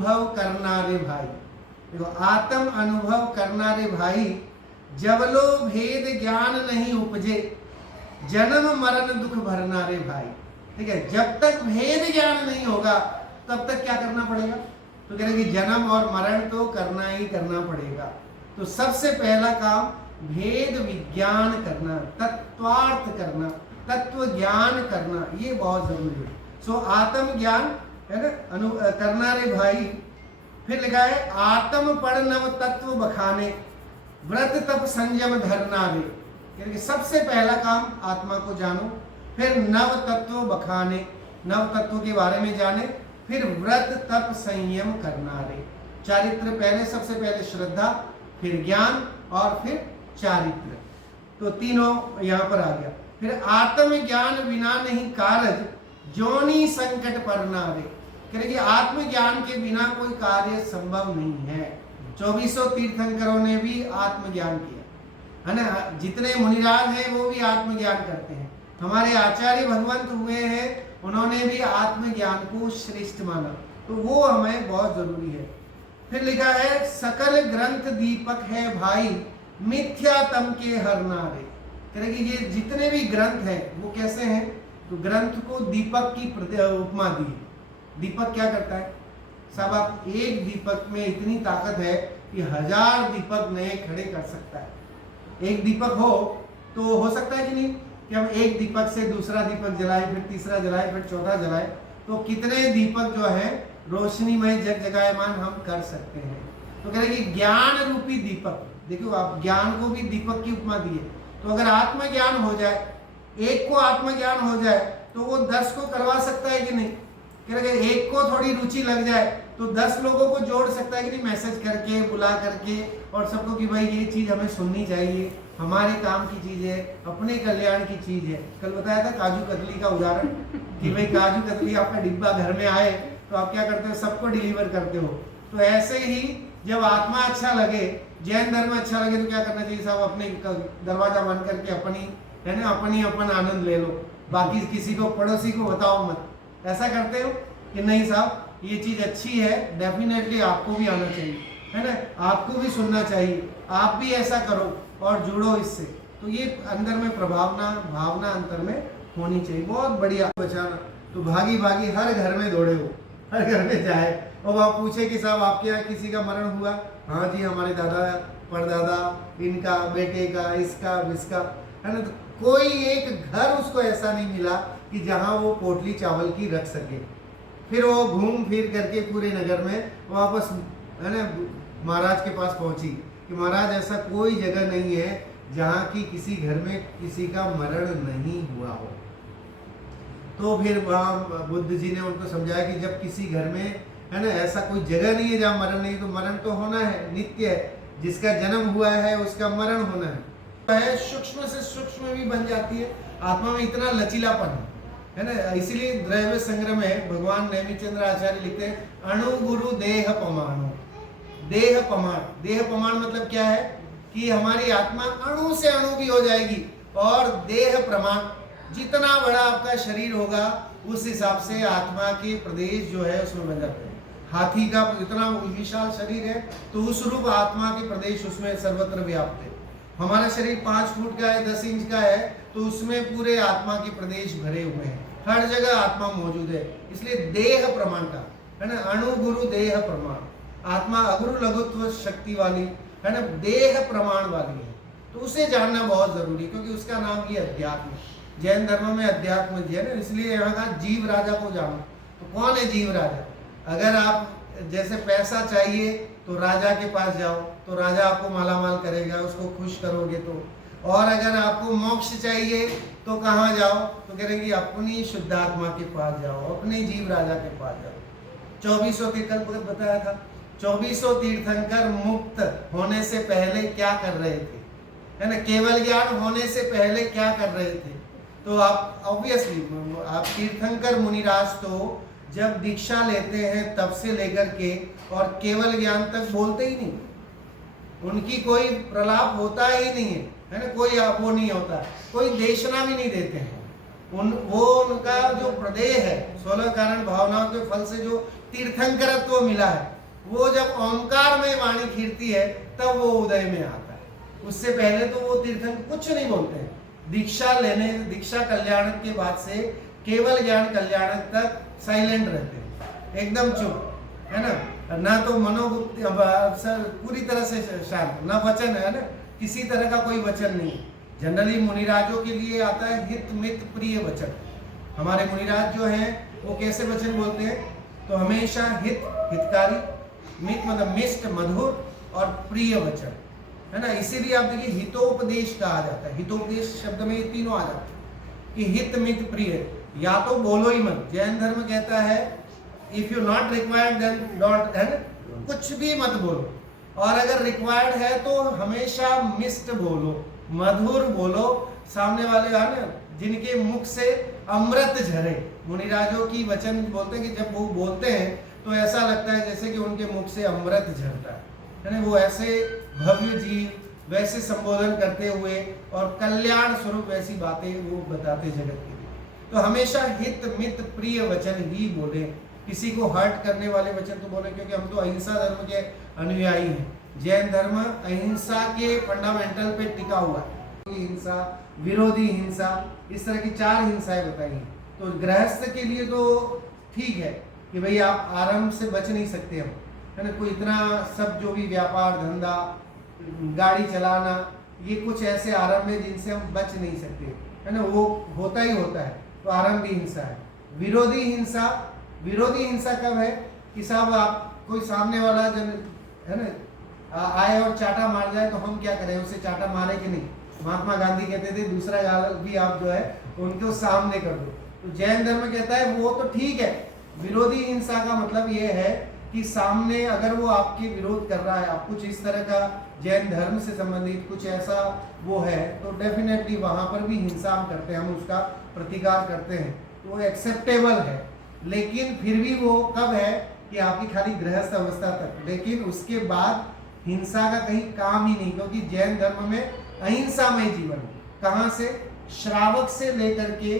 अनुभव करना रे भाई। देखो, आत्म अनुभव करना रे भाई, जब लो भेद ज्ञान नहीं उपजे, जन्म मरण दुख भरना रे भाई। ठीक है, जब तक भेद ज्ञान नहीं होगा तब तक क्या करना पड़ेगा? तो कह रहे कि जन्म और मरण तो करना ही करना पड़ेगा। तो सबसे पहला काम भेद विज्ञान करना, तत्वार्थ करना, तत्व ज्ञान करना, ये बहुत जरूरी है। सो आत्म ज्ञान है ना करना रे भाई। फिर लिखा है आत्म पढ़ नव तत्व बखाने, व्रत तप संयम धरना रे। यानी कि सबसे पहला काम आत्मा को जानो, फिर नव तत्व बखाने, नव तत्व के बारे में जाने, फिर व्रत तप संयम करना रे। चारित्र पहले, सबसे पहले श्रद्धा, फिर ज्ञान और फिर चारित्र। तो तीनों यहां पर आ गया। फिर आत्म ज्ञान बिना नहीं कारज, जोनी संकट पर ना रे। कह रहे कि आत्मज्ञान के बिना कोई कार्य संभव नहीं है। 2400 तीर्थंकरों ने भी आत्मज्ञान किया है ना। जितने मुनिराज हैं वो भी आत्मज्ञान करते हैं। हमारे आचार्य भगवंत हुए हैं, उन्होंने भी आत्मज्ञान को श्रेष्ठ माना। तो वो हमें बहुत जरूरी है। फिर लिखा है सकल ग्रंथ दीपक है भाई, मिथ्या तम के हरना रे। कह रहे कि ये जितने भी ग्रंथ हैं वो कैसे हैं? तो ग्रंथ को दीपक की उपमा दी है। दीपक क्या करता है साहब? आप एक दीपक में इतनी ताकत है कि 1000 दीपक नए खड़े कर सकता है। एक दीपक हो तो हो सकता है कि नहीं कि हम एक दीपक से दूसरा दीपक जलाए, फिर तीसरा जलाए, फिर चौथा जलाए, तो कितने दीपक जो है रोशनीमय जगजगायमान हम कर सकते हैं। तो कह रहे कि ज्ञान रूपी दीपक, देखो आप ज्ञान को भी दीपक की उपमा दी है। तो अगर आत्मज्ञान हो जाए, एक को आत्मज्ञान हो जाए तो वो 10 को करवा सकता है कि नहीं? एक को थोड़ी रुचि लग जाए तो 10 लोगों को जोड़ सकता है कि नहीं, मैसेज करके, बुला करके, और सबको कि भाई ये चीज हमें सुननी चाहिए, हमारे काम की चीज है, अपने कल्याण की चीज है। कल बताया था काजू कतली का उदाहरण कि भाई काजू कतली आपका डिब्बा घर में आए तो आप क्या करते हो? सबको डिलीवर करते हो। तो ऐसे ही जब आत्मा अच्छा लगे, जैन धर्म अच्छा लगे, तो क्या करना चाहिए साहब? अपने दरवाजा बंद करके अपनी है ना अपन आनंद ले लो, बाकी किसी को, पड़ोसी को बताओ मत। ऐसा करते हो कि नहीं साहब ये चीज अच्छी है, डेफिनेटली आपको भी आना चाहिए, है ना, आपको भी सुनना चाहिए, आप भी ऐसा करो और जुड़ो इससे। तो ये अंदर में भावना अंतर में होनी चाहिए। बहुत बढ़िया बचाना। तो भागी भागी हर घर में दौड़े हो, हर घर में जाए और आप पूछे कि साहब आपके यहाँ किसी का मरण हुआ? हाँ जी, हमारे दादा, परदादा, इनका, बेटे का, इसका, है ना। तो कोई एक घर उसको ऐसा नहीं मिला कि जहां वो पोटली चावल की रख सके। फिर वो घूम फिर करके पूरे नगर में वापस है ना महाराज के पास पहुंची कि महाराज ऐसा कोई जगह नहीं है जहां की किसी घर में किसी का मरण नहीं हुआ हो। तो फिर वहाँ बुद्ध जी ने उनको समझाया कि जब किसी घर में है ना ऐसा कोई जगह नहीं है जहाँ मरण नहीं, तो मरण तो होना है, नित्य है। जिसका जन्म हुआ है उसका मरण होना है। सूक्ष्म से सूक्ष्म भी बन जाती है। आत्मा में इतना लचीलापन है ना। इसीलिए द्रव्य संग्रह में भगवान नेमिचंद्र आचार्य लिखते हैं अणु गुरु देह पमाणु। देह पमाण मतलब क्या है कि हमारी आत्मा अणु से अणु भी हो जाएगी, और देह प्रमाण, जितना बड़ा आपका शरीर होगा उस हिसाब से आत्मा के प्रदेश जो है उसमें बन जाते हैं। हाथी का इतना विशाल शरीर है तो उस रूप आत्मा के प्रदेश उसमें सर्वत्र व्याप्त है। हमारा शरीर 5 फुट का है, 10 इंच का है, तो उसमें पूरे आत्मा के प्रदेश भरे हुए हैं, हर जगह आत्मा मौजूद है। इसलिए देह प्रमाण का है ना, अणु गुरु देह प्रमाण। आत्मा अगुरु लघुत्व शक्ति वाली है ना, देह प्रमाण वाली है। तो उसे जानना बहुत जरूरी है, क्योंकि उसका नाम ही अध्यात्म। जैन धर्म में अध्यात्म जी है ना, इसलिए यहाँ का जीव राजा को जानो। तो कौन है जीव राजा? अगर आप जैसे पैसा चाहिए तो राजा के पास जाओ, तो राजा आपको मालामाल करेगा, उसको खुश करोगे तो। और अगर आपको मोक्ष चाहिए तो कहाँ जाओ? तो कहेंगे अपनी शुद्धात्मा के पास जाओ, अपने जीव राजा के पास जाओ। 2400 तीर्थंकर बताया था, 2400 तीर्थंकर मुक्त होने से पहले क्या कर रहे थे, है ना, केवल ज्ञान होने से पहले क्या कर रहे थे? तो आप ऑब्वियसली आप तीर्थंकर मुनिराज तो जब दीक्षा लेते हैं तब से लेकर के और केवल ज्ञान तक बोलते ही नहीं, उनकी कोई प्रलाप होता ही नहीं है ना, कोई वो नहीं होता, कोई देशना भी नहीं देते हैं। उनका जो प्रदेह है 16 कारण भावनाओं के फल से जो तीर्थंकरत्व मिला है, वो जब ओंकार में वाणी खीरती है तब वो उदय में आता है। उससे पहले तो वो तीर्थंकर कुछ नहीं बोलते हैं। दीक्षा कल्याणक के बाद से केवल ज्ञान कल्याणक तक साइलेंट रहते हैं, एकदम चुप, है ना तो मनोगुप्त पूरी तरह से शांत, ना वचन है ना, किसी तरह का कोई वचन नहीं। जनरली मुनिराजों के लिए आता है हित मित प्रिय वचन। हमारे मुनिराज जो हैं वो कैसे वचन बोलते हैं, तो हमेशा हितकारी, मित मतलब मिष्ट मधुर और प्रिय वचन, है ना। इसीलिए आप देखिए हितोपदेश कहा जाता है। हितोपदेश शब्द में ये तीनों आ जाते हैं कि हित मित प्रिय, या तो बोलो ही मत। जैन धर्म कहता है if you not required then don't, है ना, कुछ भी मत बोलो, और अगर रिक्वायर्ड है तो हमेशा मिष्ट बोलो, मधुर बोलो, सामने वाले है ना जिनके मुख से अमृत झरे। मुनिराजों की वचन बोलते हैं कि जब वो बोलते हैं तो ऐसा लगता है जैसे कि उनके मुख से अमृत झरता है ना। वो ऐसे भव्य जीव, वैसे संबोधन करते हुए और कल्याण स्वरूप वैसी बातें वो बताते जगत के लिए। तो हमेशा हित मित प्रिय वचन ही बोले, किसी को हर्ट करने वाले वचन तो बोले, क्योंकि हम तो अहिंसा धर्म के अनुयायी हैं। जैन धर्म अहिंसा के फंडामेंटल पे टिका हुआ है। हिंसा, विरोधी हिंसा, इस तरह की 4 हिंसाएं बताई हैं। तो गृहस्थ के लिए तो ठीक है कि भाई आप आराम से बच नहीं सकते हम, है ना। कोई इतना सब जो भी व्यापार धंधा, गाड़ी चलाना, ये कुछ ऐसे आरंभ है जिनसे हम बच नहीं सकते, है ना, वो होता ही होता है। तो आरंभी हिंसा है। विरोधी हिंसा कब है कि साहब आप कोई सामने वाला जन, है ना, आए और चाटा मार जाए तो हम क्या करें, उसे चाटा मारे कि नहीं। महात्मा गांधी कहते थे दूसरा गाल भी आप जो है उनको सामने कर दो। तो जैन धर्म कहता है वो तो ठीक है। विरोधी हिंसा का मतलब ये है कि सामने अगर वो आपके विरोध कर रहा है, आप कुछ इस तरह का जैन धर्म से संबंधित कुछ ऐसा वो है, तो डेफिनेटली वहां पर भी हिंसा हम करते हैं, हम उसका प्रतिकार करते हैं, तो वो एक्सेप्टेबल है। लेकिन फिर भी वो कब है कि आपकी खाली गृहस्थ अवस्था तक, लेकिन उसके बाद हिंसा का कहीं काम ही नहीं, क्योंकि जैन धर्म में अहिंसामय जीवन, कहाँ से, श्रावक से लेकर के,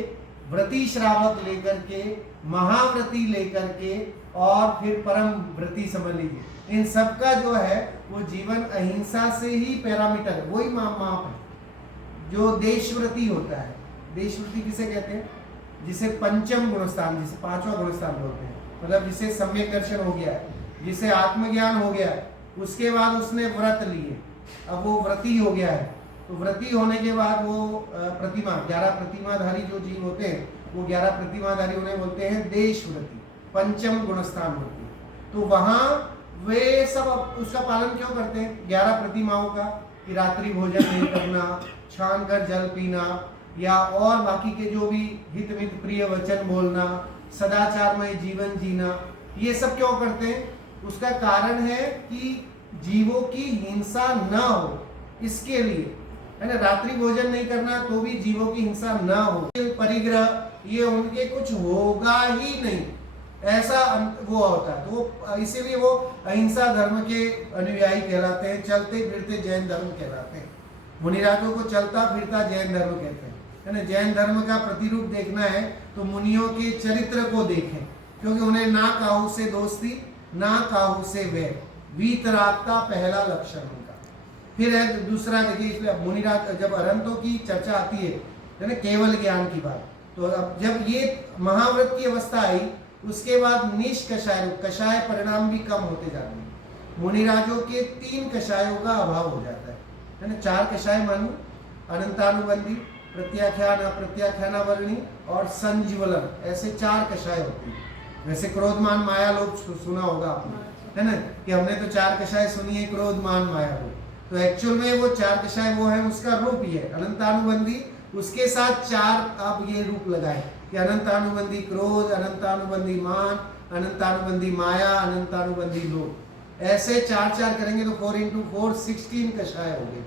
व्रती श्रावक लेकर के, महाव्रती लेकर के, और फिर परम व्रती समझ लीजिए, इन सब का जो है वो जीवन अहिंसा से ही पैरामीटर है, वही माप है। जो देशव्रती होता है, देशव्रती किसे कहते हैं, जिसे पंचम गुणस्थान, जिसे 5वां गुणस्थान बोलते हैं, मतलब जिसे सम्यक दर्शन हो गया है, जिसे आत्मज्ञान हो गया है, उसके बाद उसने व्रत लिए, अब वो व्रती हो गया है। तो व्रती होने के बाद वो प्रतिमा, 11 प्रतिमाधारी जो जीव होते हैं, वो 11 प्रतिमाधारी उन्हें बोलते हैं देशव्रती, पंचम गुणस्थान होती है। तो वहां वे सब उसका पालन क्यों करते हैं, 11 प्रतिमाओं का, कि रात्रि भोजन नहीं करना, छान कर जल पीना, या और बाकी के जो भी हित मित प्रिय वचन बोलना, सदाचारमय जीवन जीना, ये सब क्यों करते हैं। उसका कारण है कि जीवों की हिंसा न हो, इसके लिए, है ना। रात्रि भोजन नहीं करना तो भी जीवों की हिंसा न हो, परिग्रह ये उनके कुछ होगा ही नहीं, ऐसा वो होता है। तो इसीलिए वो अहिंसा धर्म के अनुयायी कहलाते हैं, चलते फिरते जैन धर्म कहलाते हैं। मुनिराजों को चलता फिरता जैन धर्म कहते हैं, है ना। जैन धर्म का प्रतिरूप देखना है तो मुनियों के चरित्र को देखें, क्योंकि उन्हें ना काहू से दोस्ती, ना काहू से वैर, वीतरागता पहला लक्षण उनका। फिर है दूसरा, देखिए इसलिए मुनिराज, जब अरहंतों की चर्चा आती है ना, केवल ज्ञान की बात, तो अब जब ये महाव्रत की अवस्था आई, उसके बाद निष्कषाय, कषाय परिणाम भी कम होते जाते हैं। मुनिराजों के 3 कषायों का अभाव हो जाता है ना। 4 कषाय मानिए, अनंतानुबंधी, प्रत्याख्यान, अप्रत्याख्यानावर्णी और संजीवलन, ऐसे 4 कषाय होती है। वैसे क्रोधमान माया लोभ सुना होगा आपने, है ना, कि हमने तो 4 कषाय सुनी है, क्रोधमान माया लोभ। तो एक्चुअल में वो 4 कषाय वो है, उसका रूप ही है अनंतानुबंधी, उसके साथ 4 आप ये रूप लगाए कि अनंतानुबंधी क्रोध, अनंतानुबंधी मान, अनंतानुबंधी माया, अनंतानुबंधी लोभ, ऐसे 4 करेंगे तो 4 × 4 16 कषाय हो गए।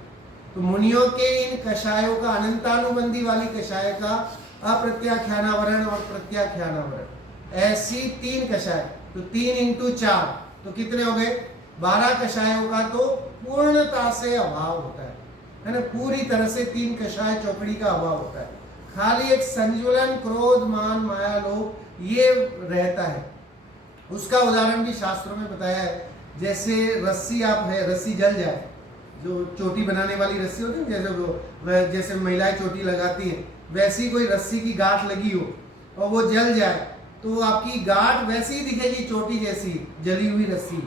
तो मुनियों के इन कषायों का, अनंतानुबंधी वाली कषाय का, अप्रत्याख्यानावरण और प्रत्याख्यानावरण, ऐसी 3 कषाय, तो 3 × 4 तो कितने हो गए, 12 कषायों का तो पूर्णता से अभाव होता है ना। पूरी तरह से 3 कषाय चौकड़ी का अभाव होता है, खाली एक संजुलन, क्रोध मान माया लोभ ये रहता है। उसका उदाहरण भी शास्त्रों में बताया है। जैसे रस्सी आप है, रस्सी जल जाए, जो चोटी बनाने वाली रस्सी होती है, जैसे महिलाएं चोटी लगाती हैं, वैसी कोई रस्सी की गांठ लगी हो और वो जल जाए तो आपकी गांठ वैसी ही दिखेगी, चोटी जैसी जली हुई रस्सी।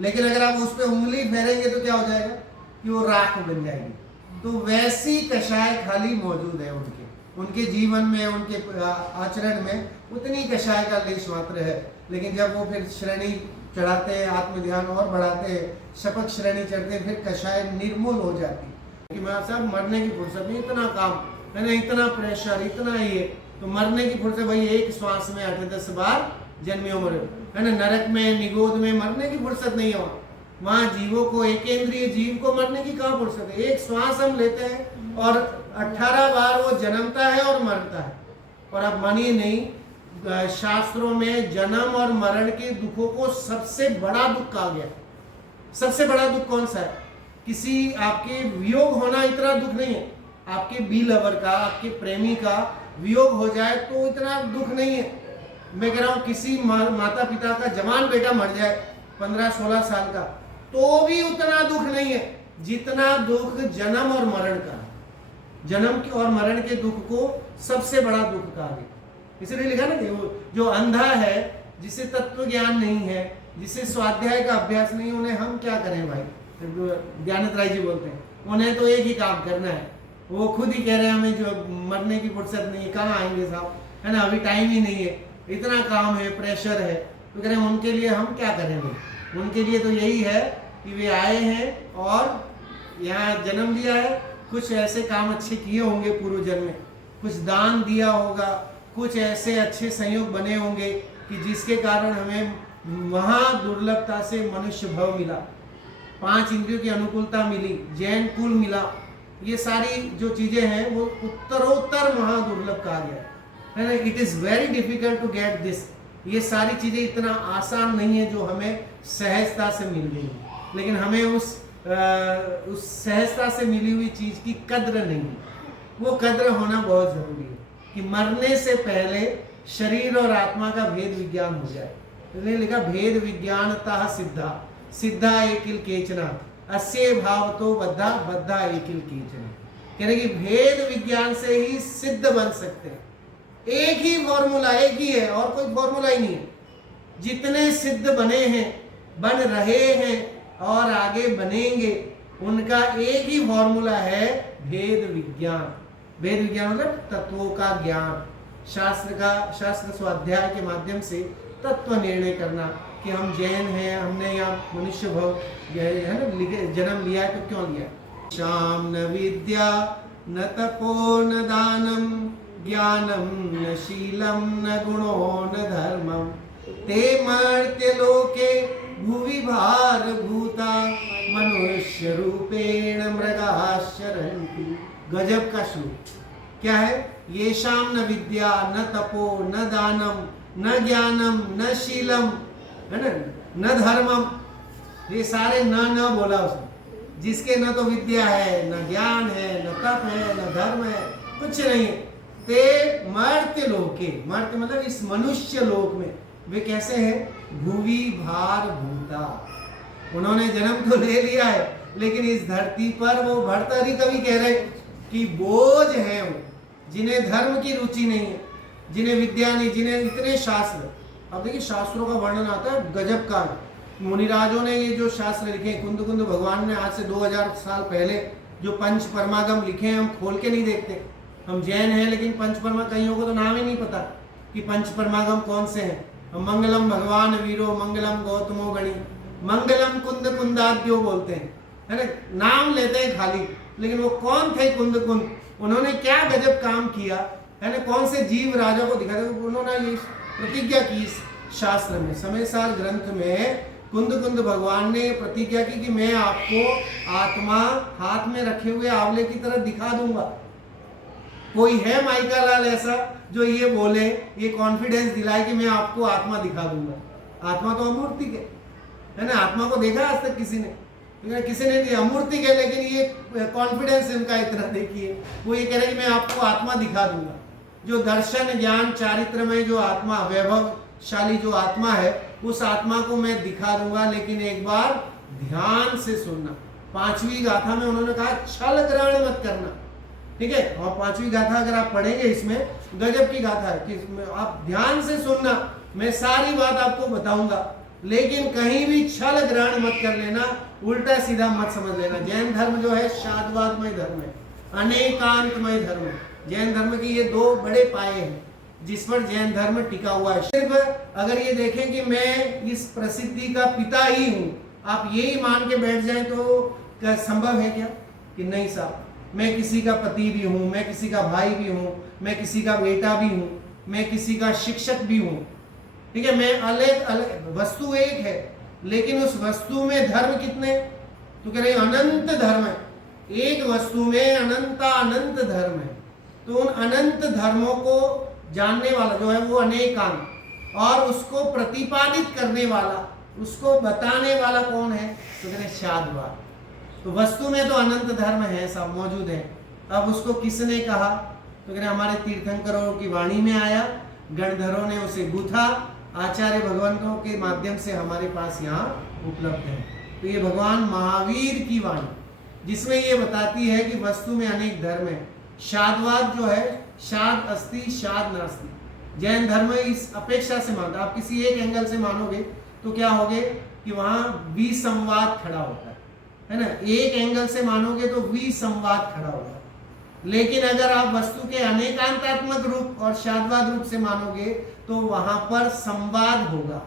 लेकिन अगर आप उस पर उंगली फेरेंगे तो क्या हो जाएगा कि वो राख बन जाएगी। तो वैसी कषाय खाली मौजूद है उनके जीवन में, उनके आचरण में उतनी कषाय का लेश मात्र है। लेकिन जब वो फिर श्रेणी चढ़ाते हैं, आत्मध्यान और बढ़ाते हैं, शपथ श्रेणी चढ़ते हैं, फिर कषाय निर्मूल हो जाती है कि मैं साहब मरने की फुर्सत नहीं, इतना काम है ना, इतना प्रेशर, इतना ये, तो मरने की फुर्सत भाई एक श्वास में 8-10 बार जन्मे उम्र है ना। नरक में, निगोद में मरने की फुर्सत नहीं है। वहाँ जीवों को, एकेंद्रीय जीव को मरने की कहाँ फुर्सत है। एक श्वास हम लेते हैं और 18 बार वो जन्मता है और मरता है। और आप मानिए नहीं, शास्त्रों में जन्म और मरण के दुखों को सबसे बड़ा दुख कहा गया। सबसे बड़ा दुख कौन सा है? किसी आपके वियोग होना इतना दुख नहीं है। आपके बी लवर का, आपके प्रेमी का वियोग हो जाए तो इतना दुख नहीं है। मैं कह रहा हूँ किसी माता पिता का जवान बेटा मर जाए 15-16 साल का, तो भी उतना दुख नहीं है जितना दुख जन्म और मरण का। जन्म और मरण के दुख को सबसे बड़ा दुख कहा गया। इसलिए लिखा ना कि वो जो अंधा है, जिसे तत्व ज्ञान नहीं है, जिसे स्वाध्याय का अभ्यास नहीं, उन्हें हम क्या करें भाई। ज्ञानत राय जी बोलते हैं उन्हें तो एक ही काम करना है। वो खुद ही कह रहे हैं हमें जो मरने की फुर्सत नहीं है, कहाँ आएंगे साहब, है ना, अभी टाइम ही नहीं है, इतना काम है, प्रेशर है। तो कह रहे हैं उनके लिए हम क्या करें भाई। उनके लिए तो यही है कि वे आए हैं और यहाँ जन्म लिया है, कुछ ऐसे काम अच्छे किए होंगे पूर्व जन्म में, कुछ दान दिया होगा, कुछ ऐसे अच्छे संयोग बने होंगे कि जिसके कारण हमें वहाँ दुर्लभता से मनुष्य भव मिला, 5 इंद्रियों की अनुकूलता मिली, जैन कुल मिला। ये सारी जो चीजें हैं वो उत्तरोत्तर महादुर्लभ कहा गया है ना। It is very difficult to get this. ये सारी चीजें इतना आसान नहीं है जो हमें सहजता से मिल गई है। लेकिन हमें उस सहजता से मिली हुई चीज की कद्र नहीं है। वो कद्र होना बहुत जरूरी है कि मरने से पहले शरीर और आत्मा का भेद विज्ञान हो जाए। इसलिए लिखा भेद विज्ञानतः सिद्धा, सिद्धा एकिल केचना, अस्य भाव तो बद्धा, बद्धा एकिल केचना। कह रहे कि भेद विज्ञान से ही सिद्ध बन सकते हैं। एक ही फॉर्मूला, एक ही है, और कोई फॉर्मूला ही नहीं है। जितने सिद्ध बने हैं, बन रहे हैं और आगे बनेंगे, उनका एक ही फॉर्मूला है भेद विज्ञान। भेद विज्ञान मतलब तत्वों का ज्ञान, शास्त्र स्वाध्याय के माध्यम से तत्व निर्णय करना कि हम जैन हैं, हमने यहाँ मनुष्य भव है ना जन्म लिया है, तो क्यों लिया। शाम न विद्या न तपो न दानम, ज्ञानम न शीलम न गुणो न धर्मम, ते मर्त्य लोके भुवि भार भूता, मनुष्य रूपेण मृगाश्चरन्ति। गजब का श्लोक क्या है। ये शाम न विद्या न तपो न दानम न ज्ञानम न शीलम, है ना, न धर्मम। ये सारे न बोला उसने। जिसके न तो विद्या है, न ज्ञान है, न तप है, न धर्म है, कुछ नहीं है। ते मर्त्य लोके, मर्त्य मतलब इस मनुष्य लोक में वे कैसे हैं, भुवि भार भूता। उन्होंने जन्म तो ले लिया है, लेकिन इस धरती पर वो भर्तृहरि कवि कह रहे कि बोझ है वो, जिन्हें धर्म की रुचि नहीं है, जिन्हें विद्या नहीं, जिन्हें इतने शास्त्र। अब देखिए शास्त्रों का वर्णन आता है गजब का। मुनिराजों ने ये जो शास्त्र लिखे, कुंद कुंद भगवान ने आज से 2000 साल पहले जो पंच परमागम लिखे हैं, हम खोल के नहीं देखते। हम जैन हैं लेकिन पंच परमा, कईयों को तो नाम ही नहीं पता कि पंच परमागम कौन से हैं। हम मंगलम भगवान वीरो, मंगलम गौतमो गणी, मंगलम कुंद कुंदाद्यो बोलते हैं, है ना, नाम लेते हैं खाली। लेकिन वो कौन थे कुंद कुंद, उन्होंने क्या गजब काम किया, है ना, कौन से जीव राजा को दिखा। उन्होंने ये प्रतिज्ञा की शास्त्र में, समय सार ग्रंथ में कुंद कुंद भगवान ने प्रतिज्ञा की कि मैं आपको आत्मा हाथ में रखे हुए आंवले की तरह दिखा दूंगा। कोई है माइका लाल ऐसा जो ये बोले, ये कॉन्फिडेंस दिलाए कि मैं आपको आत्मा दिखा दूंगा। आत्मा तो अमूर्तिक है ना, आत्मा को देखा आज तक किसी ने, किसी ने नहीं, अमूर्तिक है। लेकिन ये कॉन्फिडेंस इनका इतना देखिए, वो ये कह रहे हैं कि मैं आपको आत्मा दिखा दूंगा। जो दर्शन ज्ञान चारित्र में जो आत्मा, वैभवशाली जो आत्मा है, उस आत्मा को मैं दिखा दूंगा, लेकिन एक बार ध्यान से सुनना। 5वीं गाथा में उन्होंने कहा छल ग्रहण मत करना, ठीक है। और 5वीं गाथा अगर आप पढ़ेंगे, इसमें गजब की गाथा है कि इसमें आप ध्यान से सुनना, मैं सारी बात आपको बताऊंगा, लेकिन कहीं भी छल ग्रहण मत कर लेना, उल्टा सीधा मत समझ लेना। जैन धर्म जो है शादवादमय धर्म है, अनेकांतमय धर्म है। जैन धर्म की ये 2 बड़े पाए हैं जिस पर जैन धर्म टिका हुआ है। सिर्फ अगर ये देखें कि मैं इस प्रसिद्धि का पिता ही हूं, आप यही मान के बैठ जाएं तो क्या संभव है क्या? कि नहीं साहब, मैं किसी का पति भी हूं, मैं किसी का भाई भी हूं, मैं किसी का बेटा भी हूं, मैं किसी का शिक्षक भी हूं, ठीक है। मैं अलग अलग, वस्तु एक है, लेकिन उस वस्तु में धर्म कितने? तो कह रहे अनंत धर्म है। एक वस्तु में अनंत धर्म है। तो उन अनंत धर्मों को जानने वाला जो है वो अनेकांत, और उसको प्रतिपादित करने वाला, उसको बताने वाला कौन है? तो कह रहे शादवाद। तो वस्तु में तो अनंत धर्म है, सब मौजूद है। अब उसको किसने कहा? तो कह रहे हमारे तीर्थंकरों की वाणी में आया, गणधरों ने उसे गूथा, आचार्य भगवंतों के माध्यम से हमारे पास यहाँ उपलब्ध है। तो ये भगवान महावीर की वाणी, जिसमें ये बताती है कि वस्तु में अनेक धर्म है। शादवाद जो है, शाद अस्ति शाद नास्ति। जैन धर्म इस अपेक्षा से मानता, आप किसी एक एंगल से मानोगे तो क्या होगे कि वहां विसंवाद खड़ा होता है ना। एक एंगल से मानोगे तो विसंवाद खड़ा होगा, लेकिन अगर आप वस्तु के अनेकांतात्मक रूप और शादवाद रूप से मानोगे तो वहां पर संवाद होगा।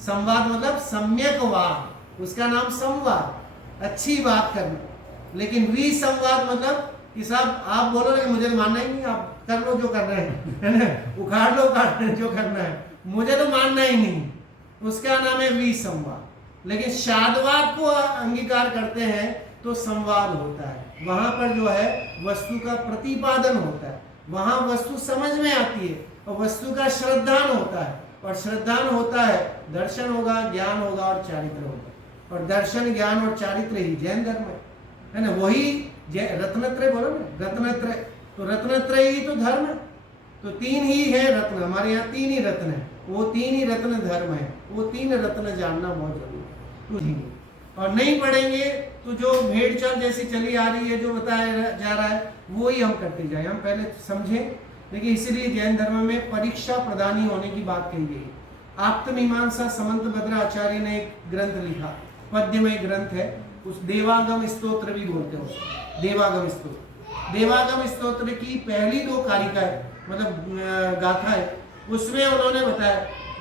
संवाद मतलब सम्यक वाद, उसका नाम संवाद, अच्छी बात करना। लेकिन विसंवाद मतलब कि साहब आप बोलो ना कि मुझे तो मानना ही नहीं, आप कर लो जो करना है ना, उखाड़ लो जो करना है, मुझे तो मानना ही नहीं, उसका नाम है विसंवाद। लेकिन शादवाद को अंगीकार करते हैं तो संवाद होता है। वहां पर जो है वस्तु का प्रतिपादन होता है, वहां वस्तु समझ में आती है, और वस्तु का श्रद्धान होता है, और श्रद्धान होता है दर्शन होगा, ज्ञान होगा और चारित्र होगा। और दर्शन, ज्ञान और चारित्र ही जैन धर्म है ना। वही रत्नत्रय बोलो ना, रत्नत्रय, तो रत्नत्रय ही तो धर्म है। तो 3 ही है रत्न, हमारे यहाँ 3 ही रत्न है, वो 3 ही रत्न धर्म है। वो 3 रत्न जानना बहुत जरूरी है। और नहीं पढ़ेंगे तो जो भेड़ चाल जैसी चली आ रही है, जो बताया जा रहा है, वो ही हम करते जाए। हम पहले समझें। देखिए, इसीलिए जैन धर्म में परीक्षा प्रदानी होने की बात कही गई। आप्तमीमांसा समंत भद्राचार्य ने एक ग्रंथ लिखा, पद्यमय ग्रंथ है, उस देवागम स्तोत्र भी बोलते हैं उसको, देवागम स्तोत्र। देवागम स्तोत्र की पहली 2 कारिका है, मतलब गाथा है, उसमें उन्होंने बताया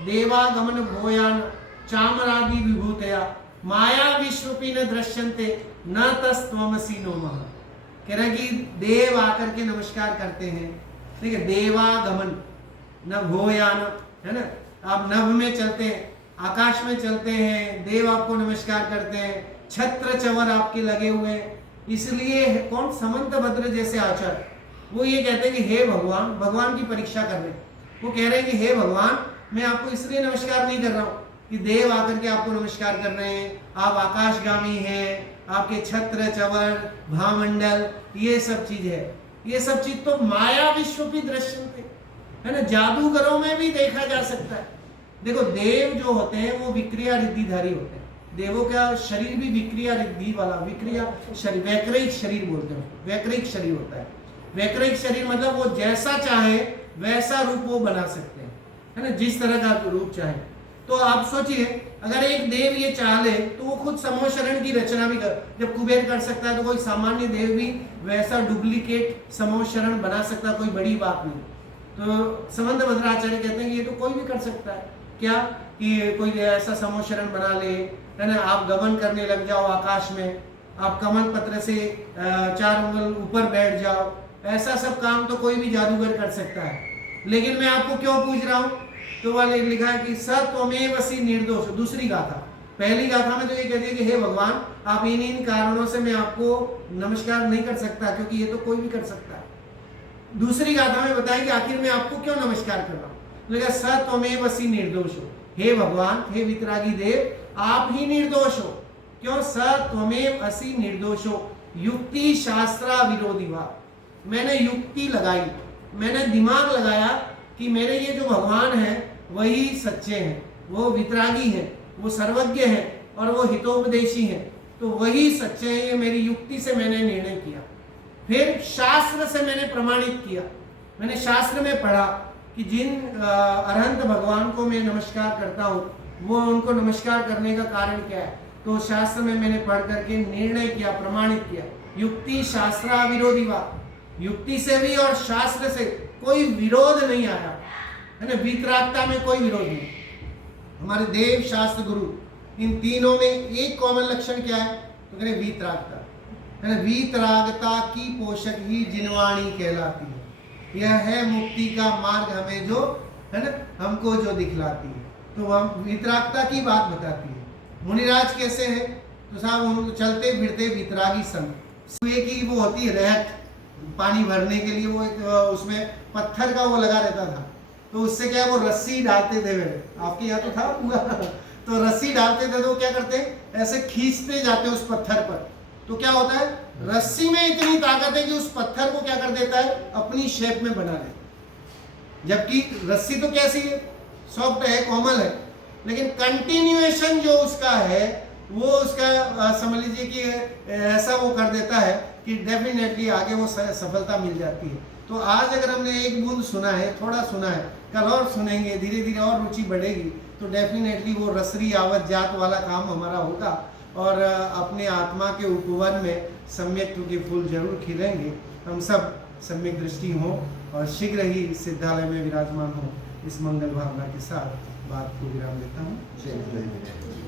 देवागमन भोयान चामरादि विभूतया माया विश्वपी न दृश्यन्ते न तस्त्वमसि नो महा। कह रहे कि देव आकर के नमस्कार करते हैं, ठीक है। देवागमन, न भोयान, है ना, आप नभ में चलते हैं, आकाश में चलते हैं, देव आपको नमस्कार करते हैं, छत्र चवर आपके लगे हुए हैं। इसलिए कौन? समंत भद्र जैसे आचार्य, वो ये कहते हैं कि हे भगवान, भगवान की परीक्षा कर रहे हैं। वो कह रहे हैं कि हे भगवान, मैं आपको इसलिए नमस्कार नहीं कर रहा हूँ कि देव आकर के आपको नमस्कार कर रहे हैं, आप आकाशगामी हैं, आपके छत्र चवर भामंडल ये सब चीज है। ये सब चीज तो माया विश्वपी दृश्यन्ते, है ना, जादूगरों में भी देखा जा सकता है। देखो, देव जो होते हैं वो विक्रिया रिद्धिधारी होते हैं। देवों का शरीर भी विक्रिया रिद्धि वाला, विक्रिया शरीर, वैक्रिक शरीर बोलते हैं, वैक्रिक शरीर होता है। वैक्रिक शरीर मतलब वो जैसा चाहे वैसा रूप वो बना सकते हैं, है ना, जिस तरह का रूप चाहे। तो आप सोचिए, अगर एक देव ये चाह ले तो वो खुद समोशरण की रचना भी कर, जब कुबेर कर सकता है तो कोई सामान्य देव भी वैसा डुप्लीकेट समोशरण बना सकता, कोई बड़ी बात नहीं। तो समंत भद्राचार्य कहते हैं कि ये तो कोई भी कर सकता है। क्या कि कोई ऐसा समोशरण बना ले, है ना, आप गमन करने लग जाओ आकाश में, आप कमल पत्र से 4 उंगल ऊपर बैठ जाओ, ऐसा सब काम तो कोई भी जादूगर कर सकता है। लेकिन मैं आपको क्यों पूछ रहा हूँ? तो वाले लिखा है कि सत्वमेवसि निर्दोष। दूसरी गाथा, पहली गाथा में तो ये कहती है कि हे भगवान, आप इन कारणों से मैं आपको नमस्कार नहीं कर सकता, क्योंकि ये तो कोई भी कर सकता है। दूसरी गाथा में बताया कि आखिर मैं आपको क्यों नमस्कार कर रहा हूँ? लिखा सत्वमेवसि निर्दोष हो, हे भगवान, हे वितरागी देव, आप ही निर्दोष हो। क्यों? सत्वमेव असि निर्दोषो युक्ति शास्त्रा विरोधी वा। मैंने युक्ति लगाई, मैंने दिमाग लगाया कि मेरे ये जो भगवान हैं वही सच्चे हैं, वो वितरागी है, वो सर्वज्ञ है और वो हितोपदेशी है, तो वही सच्चे हैं। ये मेरी युक्ति से मैंने निर्णय किया। फिर शास्त्र से मैंने प्रमाणित किया। मैंने शास्त्र में पढ़ा कि जिन अरहंत भगवान को मैं नमस्कार करता हूँ वो उनको नमस्कार करने का कारण क्या है, तो शास्त्र में मैंने पढ़ करके निर्णय किया, प्रमाणित किया। युक्ति शास्त्रा विरोधी वा, युक्ति से भी और शास्त्र से कोई विरोध नहीं आया, है ना। वीतरागता में कोई विरोध नहीं। हमारे देव शास्त्र गुरु इन तीनों में एक कॉमन लक्षण क्या है, तो कह रहे वीतरागता, है ना। वीतरागता की पोषक ही जिनवाणी कहलाती है। यह है मुक्ति का मार्ग हमें जो, है ना, हमको जो दिखलाती है। तो हम वीतरागता की बात बताती है। मुनिराज कैसे हैं, तो साहब उनको चलते फिरते वीतरागी संत। सुए की वो होती है रहट, पानी भरने के लिए वो एक उसमें पत्थर का वो लगा रहता था, तो उससे क्या है वो रस्सी डालते थे। आपके यहाँ तो था पूरा तो रस्सी डालते थे, तो क्या करते ऐसे खींचते जाते उस पत्थर पर, तो क्या होता है रस्सी में इतनी ताकत है कि उस पत्थर को क्या कर देता है अपनी शेप में बना देता। जबकि रस्सी तो कैसी है, सॉफ्ट है, कोमल है, लेकिन कंटिन्यूएशन जो उसका है वो उसका समझ लीजिए कि ऐसा वो कर देता है कि डेफिनेटली आगे वो सफलता मिल जाती है। तो आज अगर हमने एक बूंद सुना है, थोड़ा सुना है, कल और सुनेंगे, धीरे धीरे और रुचि बढ़ेगी, तो डेफिनेटली वो रसरी आवत जात वाला काम हमारा होगा और अपने आत्मा के उपवन में सम्यक के फूल जरूर खिलेंगे। हम सब सम्यक दृष्टि हों और शीघ्र ही सिद्धालय में विराजमान हो। इस मंगल भावना के साथ बात को विराम देता हूँ। जय जय।